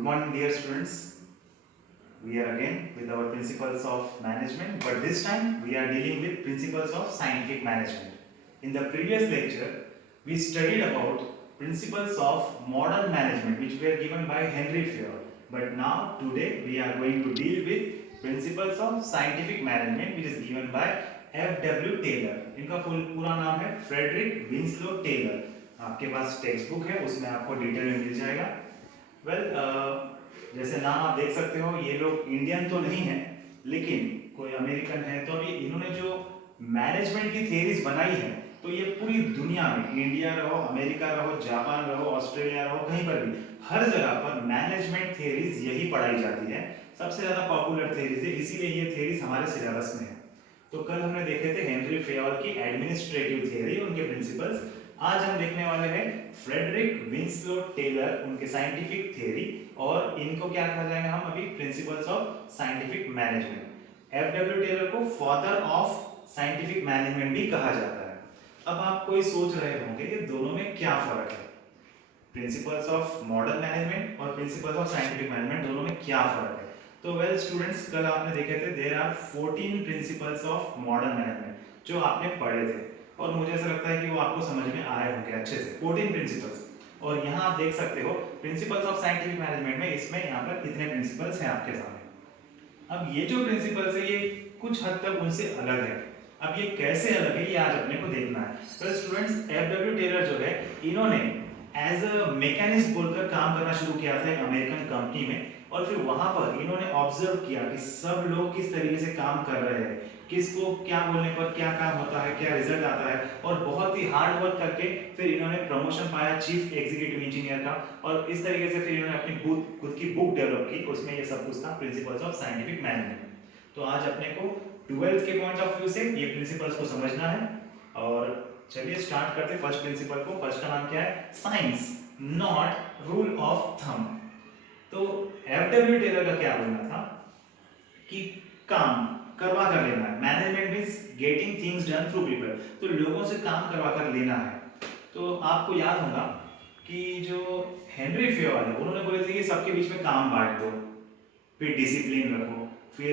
Good morning, dear students. We are again with our principles of management, but this time we are dealing with principles of scientific management. In the previous lecture, we studied about principles of modern management, which were given by Henry Fayol. But now, today, we are going to deal with principles of scientific management, which is given by F.W. Taylor. इनका पूरा नाम है Frederick Winslow Taylor. आपके पास text book है, उसमें आपको detail में मिल जाएगा. जैसे नाम आप देख सकते हो, ये लोग इंडियन तो नहीं है, लेकिन कोई अमेरिकन है. तो अभी इन्होंने जो मैनेजमेंट की थियरीज बनाई है, तो ये पूरी दुनिया में, इंडिया रहो, अमेरिका रहो, जापान रहो, ऑस्ट्रेलिया रहो, कहीं पर भी, हर जगह पर मैनेजमेंट थियरीज यही पढ़ाई जाती है. सबसे ज्यादा पॉपुलर थियरीज है, इसीलिए ये थियरीज हमारे सिलेबस में है. तो कल हमने देखे थे हेनरी फेयोल की एडमिनिस्ट्रेटिव थियरी, उनके प्रिंसिपल्स. आज हम देखने वाले हैं फ्रेडरिक विंस्लो टेलर, उनके साइंटिफिक थियरी, और इनको क्या कहा जाएगा हम अभी, principles of scientific management. F W. Taylor को फादर ऑफ साइंटिफिक मैनेजमेंट भी कहा जाता है. अब आप कोई सोच रहे होंगे कि दोनों में क्या फर्क है, प्रिंसिपल्स ऑफ मॉडर्न मैनेजमेंट और प्रिंसिपल्स ऑफ साइंटिफिक मैनेजमेंट, दोनों में क्या फर्क है. तो वेल स्टूडेंट्स, कल आपने देखे थे there are 14 principles of modern management जो आपने पढ़े थे, और मुझे ऐसा लगता है कि वो आपको समझ में आए होंगे अच्छे से. 14 प्रिंसिपल्स. और यहाँ आप देख सकते हो प्रिंसिपल्स ऑफ साइंटिफिक मैनेजमेंट में, इसमें यहाँ पर कितने प्रिंसिपल्स हैं आपके सामने. अब ये जो प्रिंसिपल्स है, ये कुछ हद तक उनसे अलग है. अब ये कैसे अलग है, ये आज अपने को देखना है. तो स्टूडेंट्स, एफ.डब्ल्यू. टेलर जो है, इन्होंने एज अ मैकेनिस्ट बोलकर काम करना शुरू किया था एक अमेरिकन कंपनी में, और फिर वहां पर इन्होंने ऑब्जर्व किया कि सब लोग किस तरीके से काम कर रहे हैं, किसको क्या बोलने पर क्या काम होता है, क्या रिजल्ट आता है, और बहुत ही हार्ड वर्क करके फिर इन्होंने प्रमोशन पाया चीफ एग्जीक्यूटिव इंजीनियर का, और इस तरीके से फिर इन्होंने अपनी खुद की बुक डेवलप की, उसमें ये सब कुछ था, प्रिंसिपल्स ऑफ साइंटिफिक मैनेजमेंट. तो आज अपने को 12th के पॉइंट ऑफ व्यू से ये प्रिंसिपल्स को समझना है. और चलिए स्टार्ट करते हैं फर्स्ट प्रिंसिपल को. फर्स्ट का नाम क्या है, science not rule of thumb. तो एफ.डब्ल्यू. टेलर का क्या बोलना था कि काम करवा कर लेना है. Management means getting things done through people, तो लोगों से काम करवा कर लेना है. तो आपको याद होगा कि जो हेनरी फेयोल है, उन्होंने बोले थे कि सबके बीच में काम बांट दो, फिर डिसिप्लिन रखो, फिर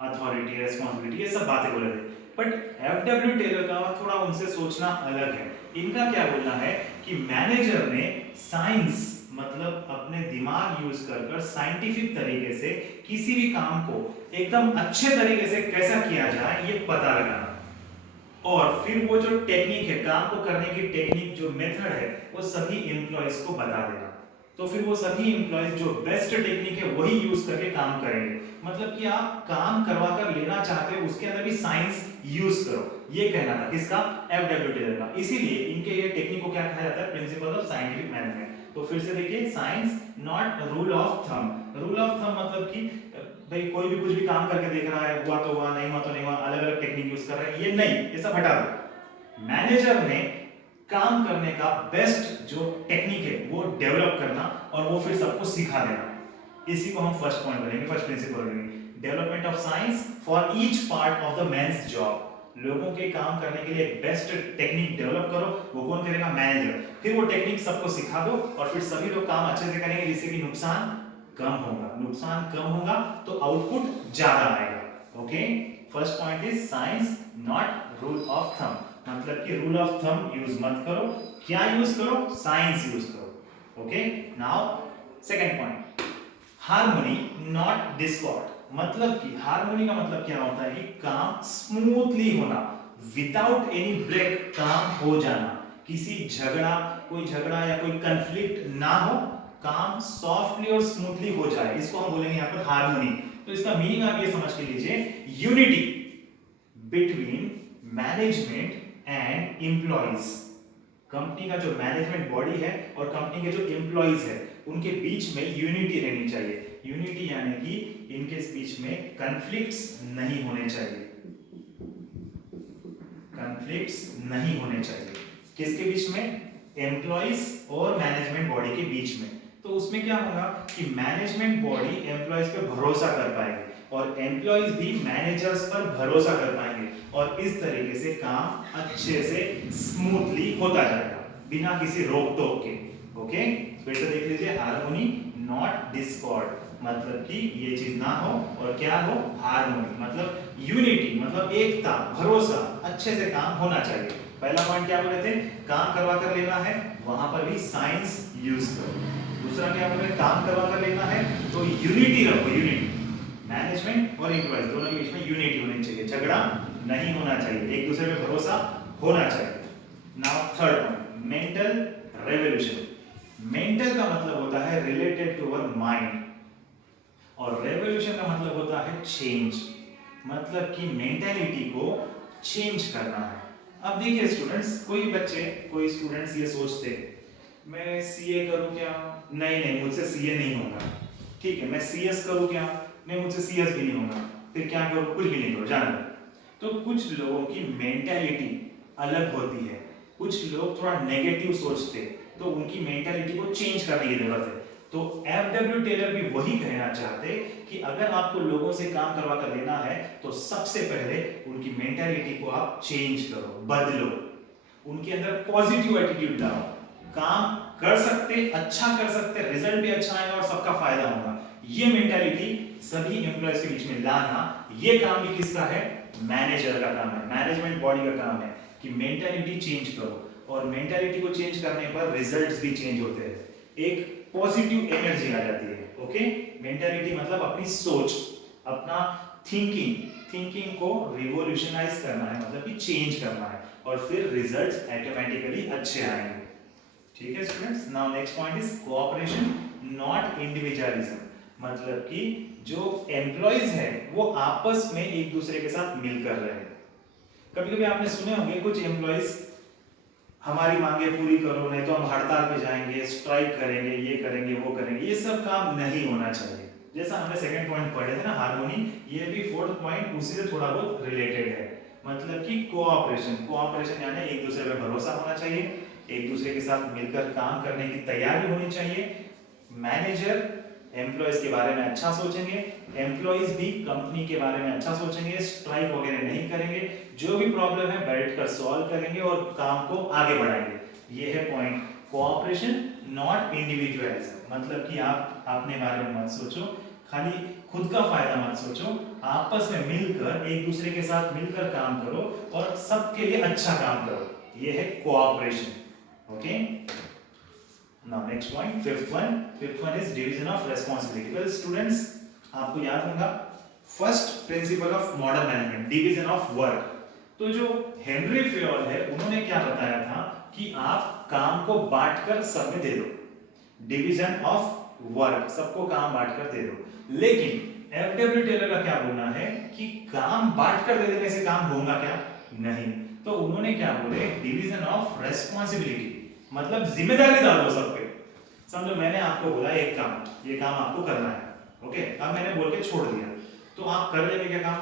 अथॉरिटी, रेस्पॉन्सिबिलिटी, ये सब बातें बोले थे. But F.W.. टेलर का थोड़ा उनसे सोचना अलग है. इनका क्या बोलना है कि मैनेजर ने साइंस मतलब अपने दिमाग यूज कर साइंटिफिक तरीके से किसी भी काम को एकदम अच्छे तरीके से कैसा किया जाए ये पता लगाना, और फिर वो जो टेक्निक है, काम को करने की टेक्निक, जो मेथड है, वो सभी एम्प्लॉयज को बता देना. तो फिर वो सभी एम्प्लॉयज जो बेस्ट टेक्निक है वही यूज करके काम करेंगे. मतलब कि आप काम करवा कर लेना चाहते हो, उसके अंदर भी साइंस यूज करो, ये कहना था किसका, एफ.डब्ल्यू. टेलर का. इसीलिए इनके ये टेक्निक को क्या कहा जाता है, प्रिंसिपल ऑफ साइंटिफिक मैनेजमेंट. तो फिर से देखिए, science not rule of thumb. Rule of thumb मतलब कि भाई कोई भी कुछ भी काम करके देख रहा है, हुआ तो हुआ, नहीं हुआ तो नहीं हुआ, अलग अलग टेक्निक यूज कर रहा है, ये नहीं, ये सब हटा दो. मैनेजर ने काम करने का बेस्ट जो टेक्निक है वो डेवलप करना, और वो फिर सबको सिखा देना. इसी को हम फर्स्ट पॉइंट बोलेंगे, फर्स्ट प्रिंसिपल बोलेंगे. Development of science for each part of the man's job. लोगों के काम करने के लिए बेस्ट टेक्निक डेवलप करो, वो कौन करेगा, मैनेजर. फिर वो टेक्निक सबको सिखा दो, और फिर सभी लोग काम अच्छे से करेंगे, जिससे कि नुकसान कम होगा. नुकसान कम होगा तो आउटपुट ज्यादा आएगा. Okay, first point is science not rule of thumb. मतलब कि रूल ऑफ थंब यूज मत करो. क्या यूज करो, साइंस यूज करो. Okay, now second point, harmony not Discord. मतलब कि हार्मनी का मतलब क्या होता है कि काम स्मूथली होना, विदाउट एनी ब्रेक काम हो जाना, किसी कोई झगड़ा या कोई कंफ्लिक्ट ना हो, काम सॉफ्टली और स्मूथली हो जाए, इसको हम बोलेंगे यहाँ पर हार्मनी. तो इसका मीनिंग आप ये समझ के लीजिए, unity between management and employees. Company का जो मैनेजमेंट बॉडी है और कंपनी के जो एम्प्लॉइज है, उनके बीच में यूनिटी रहनी चाहिए. यूनिटी यानी कि इनके बीच में कॉन्फ्लिक्ट्स नहीं होने चाहिए. कॉन्फ्लिक्ट्स नहीं होने चाहिए. किसके बीच में, एम्प्लॉइज और मैनेजमेंट बॉडी के बीच में. तो उसमें क्या होगा कि मैनेजमेंट बॉडी एम्प्लॉइज पे भरोसा कर पाएगी, और एम्प्लॉइज भी मैनेजर्स पर भरोसा कर पाएंगे, और इस तरीके से काम अच्छे से स्मूथली होता जाएगा बिना किसी रोक टोक के. ओके, फिर से देख लीजिए, हार्मोनी नॉट डिस्कॉर्ड, मतलब कि ये चीज ना हो और क्या हो, हार्मोनी, मतलब यूनिटी, मतलब एकता, भरोसा, अच्छे से काम होना चाहिए। पहला पॉइंट क्या बोले थे, काम करवा कर लेना है, वहां पर भी साइंस यूज करो। दूसरा क्या बोले, काम करवा कर लेना है तो यूनिटी रखो, यूनिटी, मैनेजमेंट और एम्प्लॉयज दोनों के बीच में यूनिटी होनी चाहिए, झगड़ा नहीं होना चाहिए, एक दूसरे पे भरोसा होना चाहिए। Now third point, mental revolution. Mental का मतलब होता है रिलेटेड टू अवर माइंड और रेवोल्यूशन का मतलब होता है चेंज, मतलब कि मेंटालिटी को चेंज करना है। अब देखिए स्टूडेंट्स, कोई स्टूडेंट्स ये सोचते मैं सीए करूं क्या, नहीं नहीं मुझसे सीए नहीं होगा, ठीक है मैं सीएस करूं क्या, नहीं मुझसे सीएस भी नहीं होगा, फिर क्या करूं, कुछ भी नहीं करूं, जाना दो। तो कुछ लोगों की मेंटालिटी अलग होती है, कुछ लोग थोड़ा नेगेटिव सोचते, तो उनकी मेंटालिटी को चेंज करने की जरूरत है। तो एफडब्ल्यू टेलर भी वही कहना चाहते कि अगर आपको लोगों से काम करवा कर लेना है तो सबसे पहले उनकी मेंटालिटी को आप चेंज करो, बदलो, उनके अंदर पॉजिटिव एटीट्यूड लाओ, काम कर सकते, अच्छा कर सकते, रिजल्ट भी अच्छा आएगा और सबका फायदा होगा, ये मेंटालिटी सभी एम्प्लॉयज के बीच में लाना, ये काम भी किसका है, मैनेजर का काम है, मैनेजमेंट बॉडी का काम है कि मेंटालिटी चेंज करो, और मेंटालिटी को चेंज करने पर रिजल्ट्स भी चेंज होते हैं, एक पॉजिटिव एनर्जी आ जाती है। ओके, मेंटालिटी मतलब अपनी सोच, अपना थिंकिंग को रिवॉल्यूशनाइज करना है, मतलब कि चेंज करना है, और फिर रिजल्ट्स ऑटोमेटिकली अच्छे आएंगे। ठीक है students, now next point is cooperation not individualism, मतलब कि जो एम्प्लॉइज है वो आपस में एक दूसरे के साथ मिलकर रहे। कभी कभी आपने सुने होंगे कुछ एम्प्लॉइज हमारी मांगे पूरी करो नहीं तो हम हड़ताल पे जाएंगे, स्ट्राइक करेंगे, ये करेंगे वो करेंगे, ये सब काम नहीं होना चाहिए। जैसा हमने सेकंड पॉइंट पढ़े थे ना हार्मोनी, ये भी फोर्थ पॉइंट उसी से थोड़ा बहुत रिलेटेड है, मतलब कि कोऑपरेशन यानी एक दूसरे पे भरोसा होना चाहिए, एक दूसरे के साथ मिलकर काम करने की तैयारी होनी चाहिए, मैनेजर एम्प्लॉयज के बारे में अच्छा सोचेंगे, एम्प्लॉयज भी कंपनी के बारे में अच्छा सोचेंगे, स्ट्राइक वगैरह नहीं करेंगे, जो भी प्रॉब्लम है बैठकर सॉल्व करेंगे और काम को आगे बढ़ाएंगे। ये है पॉइंट, कोऑपरेशन नॉट इंडिविजुअलिज्म, मतलब कि आप अपने बारे में मत सोचो, खाली खुद का फायदा मत सोचो, आपस में मिलकर एक दूसरे के साथ मिलकर काम करो और सबके लिए अच्छा काम करो, ये है cooperation. Okay, now next point, fifth one is division of responsibility। well students, आपको याद होगा first principle of modern management, division of work. तो जो हेनरी फेयोल है उन्होंने क्या बताया था कि आप काम को बांटकर सब में दे दो, डिवीजन ऑफ वर्क, सबको काम बांटकर दे दो, लेकिन एफडब्ल्यू टेलर का क्या बोलना है कि काम बांटकर दे देने से काम होगा क्या, नहीं। तो उन्होंने क्या बोले, डिवीजन ऑफ रेस्पॉन्सिबिलिटी, मतलब जिम्मेदारी डालो सब पे। समझो मैंने आपको बोला एक काम, ये काम आपको करना है, ओके, अब मैंने बोल के छोड़ दिया, तो आप कर लेंगे क्या काम,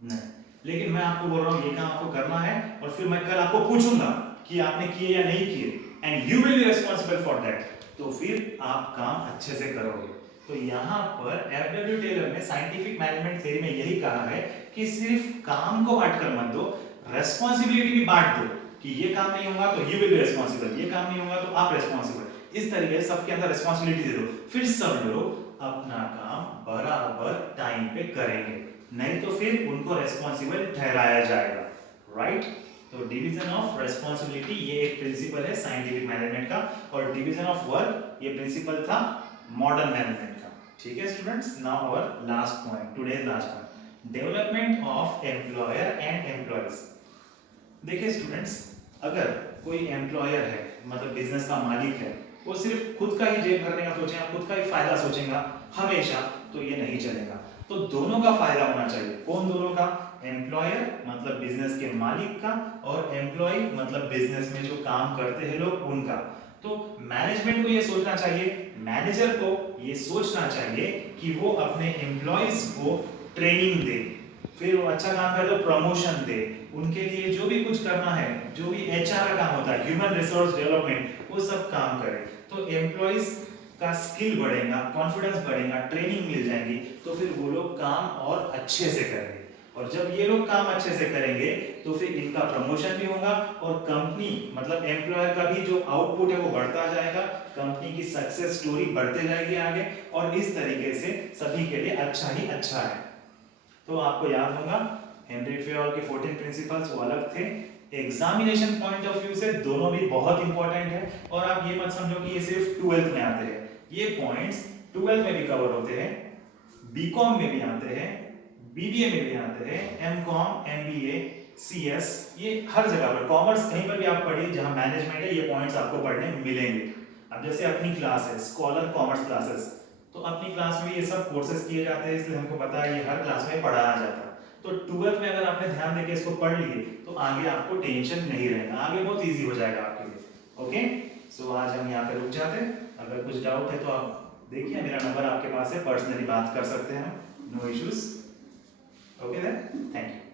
नहीं, लेकिन मैं आपको बोल रहा हूँ ये काम आपको करना है और फिर मैं कल आपको पूछूंगा कि आपने किए या नहीं किए, and you will be responsible for that, तो फिर आप काम अच्छे से करोगे। तो यहाँ पर एफडब्ल्यू टेलर ने साइंटिफिक मैनेजमेंट थ्योरी में यही कहा है कि सिर्फ काम को बांटकर मत दो, रेस्पॉन्सिबिलिटी भी बांट दो कि ये काम नहीं होगा तो यू विल बी रिस्पांसिबल, ये काम नहीं होगा तो आप रिस्पांसिबल, इस तरीके से सबके अंदर रिस्पांसिबिलिटी दे दो, फिर सब लोग अपना काम बराबर टाइम पे करेंगे, नहीं तो फिर उनको रिस्पांसिबल ठहराया जाएगा, राइट। तो डिवीजन ऑफ रिस्पांसिबिलिटी ये एक प्रिंसिपल है साइंटिफिक मैनेजमेंट का, और डिवीजन ऑफ वर्क ये प्रिंसिपल था मॉडर्न मैनेजमेंट का। ठीक है students, now our last point, today's last point, development of employer and employees. देखिए स्टूडेंट्स, अगर कोई एम्प्लॉयर है, मतलब बिजनेस का मालिक है, वो सिर्फ खुद का ही जेब भरने का सोचेगा, खुद का ही फायदा सोचेगा हमेशा, तो ये नहीं चलेगा। तो दोनों का फायदा होना चाहिए। कौन दोनों का, एम्प्लॉयर मतलब बिजनेस के मालिक का, और एम्प्लॉय मतलब बिजनेस में जो काम करते हैं लोग उनका। तो मैनेजमेंट को ये सोचना चाहिए, मैनेजर को ये सोचना चाहिए कि वो अपने एम्प्लॉयज को ट्रेनिंग दे, फिर वो अच्छा काम करे तो प्रमोशन दे, उनके लिए जो भी कुछ करना है, जो भी एचआर का काम होता है, ह्यूमन रिसोर्स डेवलपमेंट, वो सब काम करे। तो एम्प्लॉयज का स्किल बढ़ेगा, कॉन्फिडेंस बढ़ेगा, ट्रेनिंग मिल जाएगी, तो फिर वो लोग काम और अच्छे से करेंगे। और जब ये लोग काम अच्छे से करेंगे तो फिर इनका प्रमोशन भी होगा और कंपनी मतलब एम्प्लॉयर का भी जो आउटपुट है वो बढ़ता जाएगा, कंपनी की सक्सेस स्टोरी बढ़ते जाएगी आगे, और इस तरीके से सभी के लिए अच्छा ही अच्छा है। तो आपको याद होगा हेनरी फेयोल के 14 प्रिंसिपल्स वो अलग थे, एग्जामिनेशन पॉइंट ऑफ व्यू से दोनों भी बहुत इंपॉर्टेंट है। और आप ये मत समझो कि ये सिर्फ 12th में आते हैं, ये पॉइंट्स 12th में भी कवर होते हैं, बीकॉम में भी आते हैं, बीबीए में भी आते हैं, एमकॉम, एमबीए, सीएस, ये हर जगह पर, कॉमर्स कहीं पर भी आप पढ़िए जहां मैनेजमेंट है, ये पॉइंट्स आपको पढ़ने मिलेंगे। अब जैसे अपनी क्लास है स्कॉलर कॉमर्स क्लासेस, तो अपनी क्लास में ये सब कोर्सेज किए जाते हैं, इसलिए हमको पता है ये हर क्लास में पढ़ाया जाता है। तो 12th में अगर आपने ध्यान देके इसको पढ़ लिए तो आगे आपको टेंशन नहीं रहेगा, आगे बहुत इजी हो जाएगा आपके लिए। ओके, सो आज हम यहाँ पे रुक जाते हैं। अगर कुछ डाउट है तो आप देखिए, मेरा नंबर आपके पास है, पर्सनली बात कर सकते हैं, no issues. Okay then, thank you.